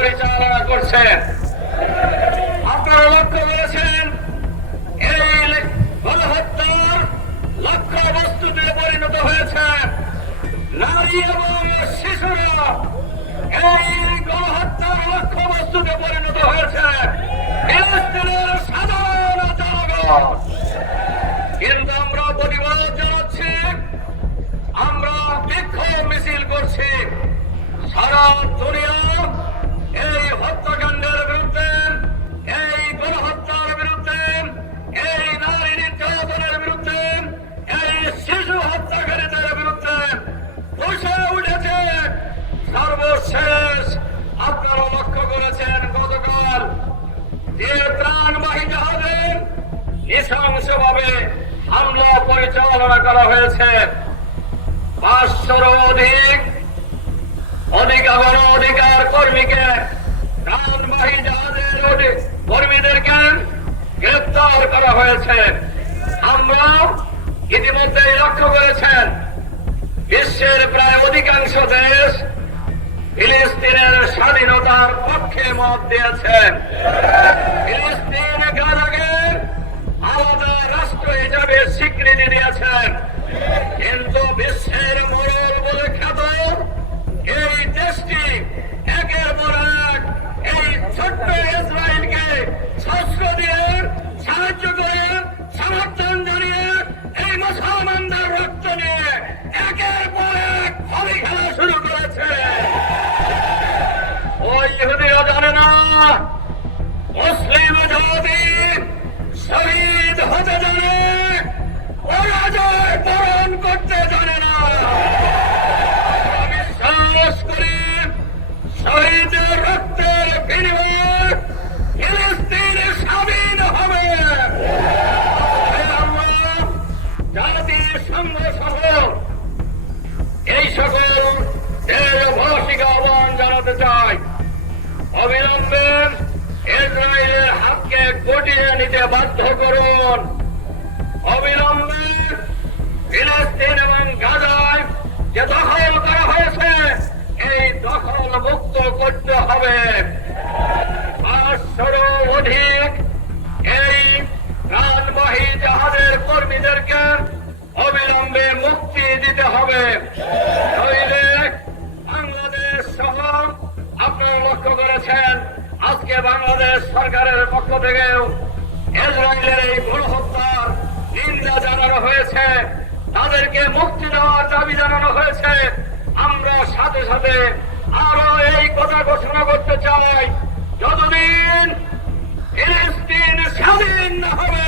পরিচালনা করছেন। আপনারা লক্ষ্য করেছেন এই গণহত্যার লক্ষ্যবস্তুতে পরিণত হয়েছে নারী এবং শিশুরা। এই গণহত্যার লক্ষ্যবস্তুতে পরিণত হয়েছে ফিলিস্তিনের সাধারণ জনগণ। কিন্তু আমরা প্রতিবাদ জানাচ্ছি, আমরা বিক্ষোভ মিছিল করছি সারা দুনিয়া এই হত্যাকাণ্ডের বিরুদ্ধে, এই গণহত্যার বিরুদ্ধে, এই নারী নির্যাতনের বিরুদ্ধে, এই শিশু হত্যাকারীদের বিরুদ্ধে বসে উঠেছে। সর্বশেষ আপনারা লক্ষ্য করেছেন গতকাল যে ত্রাণবাহী জাহাজে নৃশংসভাবে হামলা পরিচালনা করা হয়েছে। 500-র অধিক অধিকার কর্মীকে, ত্রাণবাহী জাহাজের কর্মীদেরকে গ্রেপ্তার করা হয়েছে। আমরা ইতিমধ্যেই লক্ষ্য করেছেন বিশ্বের প্রায় অধিকাংশ দেশ ফিলিস্তিনের স্বাধীনতার পক্ষে মত দিয়েছেন। ফিলিস্তিন গাজাকে আলাদা রাষ্ট্র হিসাবে স্বীকৃতি দিয়েছেন। কিন্তু বিশ্বের মোড়ল বলে খ্যাত এই দেশটি একের পর এক এই ছোট্ট ইসরায়েলকে শস্ত্র দিয়ে সাহায্য করে, সমর্থন জানিয়ে, এই মুসলমানদের রক্ত নিয়ে একের পর এক হলি খেলা শুরু করেছে। ওই ইহুদিরা জানে না মুসলিম জাতি শহীদ হতে জানে, ওরা জয় বরণ করতে জানে না। বিশ্বাস করি শহীদের রক্তের বিনিময়ে ফিলিস্তিন স্বাধীন হবে। জাতিসংঘ সহ এই সকল দেশবাসীকে আহ্বান জানাতে চাই, অবিলম্বে ইসরায়েলের হাতকে গুটিয়ে নিতে বাধ্য করুন। অবিলম্বে ফিলিস্তিন এবং গাজায় যে দখল করা হয়েছে এই দখল মুক্ত করতে হবে। 500-র অধিক এই ত্রাণবাহী জাহাজের কর্মীদেরকে অবিলম্বে মুক্তি দিতে হবে। নইলে বাংলাদেশ সহ আপনারা লক্ষ্য করেছেন আজকে বাংলাদেশ সরকারের পক্ষ থেকেও ইসরায়েলের এই গণহত্যার নিন্দা জানানো হয়েছে, তাদেরকে মুক্তি দেওয়ার দাবি জানানো হয়েছে। আমরা সাথে সাথে আরো এই কথা ঘোষণা করতে চাই, যতদিন ফিলিস্তিন স্বাধীন না হবে